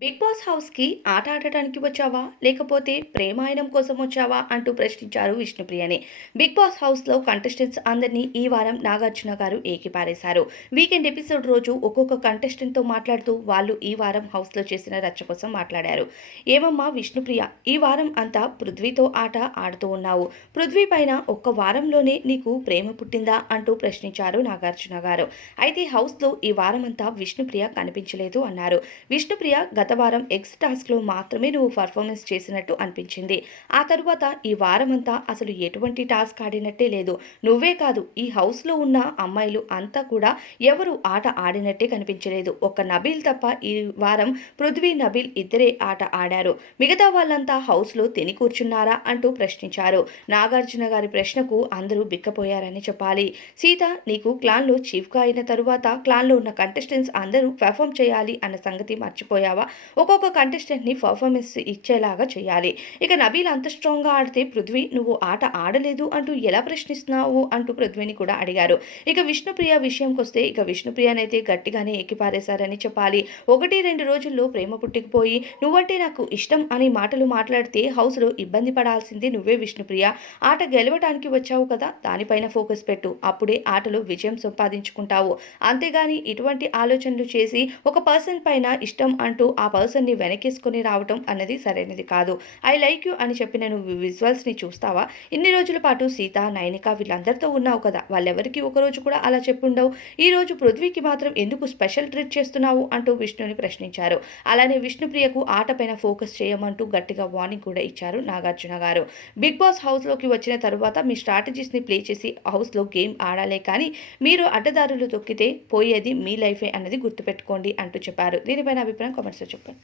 Big boss హౌస్‌కి ఆట ఆడటానికి వచ్చావా? లేకపోతే ప్రేమాయణం కోసం వచ్చావా? అంటూ ప్రశ్నించారు విష్ణుప్రియని. బిగ్ బాస్ హౌస్‌లో కంటెస్టెంట్స్ అందరినీ ఈ వారం నాగార్జున గారు ఏకిపారేశారు. వీకెండ్ ఎపిసోడ్ రోజు ఒక్కొక్క కంటెస్టెంట్‌తో మాట్లాడుతూ వాళ్ళు ఈ వారం హౌస్‌లో చేసిన రచ్చ కోసం మాట్లాడారు. ఏమమ్మా విష్ణుప్రియ, ఈ వారం అంతా పృథ్వీతో ఆట ఆడుతూ ఉన్నావు. పృథ్వీ పైన ఒక్క వారంలోనే నీకు ప్రేమ పుట్టిందా? అంటూ ప్రశ్నించారు నాగార్జున గారు. అయితే హౌస్‌లో ఈ వారమంతా విష్ణుప్రియ కనిపించలేదు అన్నారు. విష్ణుప్రియ గత వారం ఎక్స్ టాస్క్‌లో మాత్రమే నువ్వు పర్ఫార్మెన్స్ చేసినట్టు అనిపించింది. ఆ తరువాత ఈ వారమంతా అసలు ఎటువంటి టాస్క్ ఆడినట్టే లేదు. నువ్వే కాదు, ఈ హౌస్‌లో ఉన్న అమ్మాయిలు అంతా కూడా ఎవరు ఆట ఆడినట్టే కనిపించలేదు. ఒక్క నబీల్ తప్ప ఈ వారం పృథ్వీ, నబీల్ ఇద్దరే ఆట ఆడారు. మిగతా వాళ్ళంతా హౌస్‌లో తిని కూర్చున్నారా? అంటూ ప్రశ్నించారు. నాగార్జున గారి ప్రశ్నకు అందరూ బిక్కపోయారని చెప్పాలి. సీత, నీకు క్లాన్‌లో చీఫ్‌గా అయిన తరువాత క్లాన్‌లో ఉన్న కంటెస్టెంట్స్ అందరూ పెర్ఫార్మ్ చేయాలి అన్న సంగతి మర్చిపోయావా? ఒక్కొక్క కంటెస్టెంట్‌ని పర్ఫార్మెన్స్ ఇచ్చేలాగా చేయాలి. ఇక నబీల్ అంత స్ట్రాంగ్‌గా ఆడితే పృథ్వీ నువ్వు ఆట ఆడలేదు అంటూ ఎలా ప్రశ్నిస్తున్నావు? అంటూ పృథ్వీని కూడా అడిగారు. ఇక విష్ణుప్రియ విషయంకొస్తే ఇక విష్ణుప్రియనైతే గట్టిగానే ఎక్కిపారేశారని చెప్పాలి. 1, 2 రోజుల్లో ప్రేమ పుట్టుకుపోయి నువ్వంటే నాకు ఇష్టం అని మాటలు మాట్లాడితే హౌస్‌లో ఇబ్బంది పడాల్సింది నువ్వే విష్ణుప్రియ. ఆట గెలవటానికి వచ్చావు కదా! దానిపైన ఫోకస్ పెట్టు. అప్పుడే ఆటలో విజయం సంపాదించుకుంటావు. అంతేగాని ఇటువంటి ఆలోచనలు చేసి ఒక పర్సన్ పైన ఇష్టం అంటూ ఆ పర్సన్‌ని వెనకేసుకొని రావటం అన్నది సరైనది కాదు. ఐ లైక్ యూ అని చెప్పిన నువ్వు విజువల్స్‌ని చూస్తావా? ఇన్ని రోజుల పాటు సీత, నైనిక వీళ్ళందరితో ఉన్నావు కదా! వాళ్ళెవరికీ ఒకరోజు కూడా అలా చెప్పుండవు. ఈరోజు పృథ్వీకి మాత్రం ఎందుకు స్పెషల్ ట్రీట్ చేస్తున్నావు? అంటూ విష్ణుని ప్రశ్నించారు. అలానే విష్ణుప్రియకు ఆటపైన ఫోకస్ చేయమంటూ గట్టిగా వార్నింగ్ కూడా ఇచ్చారు నాగార్జున గారు. బిగ్ బాస్ హౌస్‌లోకి వచ్చిన తరువాత మీ స్ట్రాటజీస్‌ని ప్లే చేసి హౌస్‌లో గేమ్ ఆడాలే కానీ మీరు అడ్డదారులు తొక్కితే పోయేది మీ లైఫే అన్నది గుర్తుపెట్టుకోండి అంటూ చెప్పారు. దీనిపైన అభిప్రాయం కామెంట్స్‌లో చెప్పండి.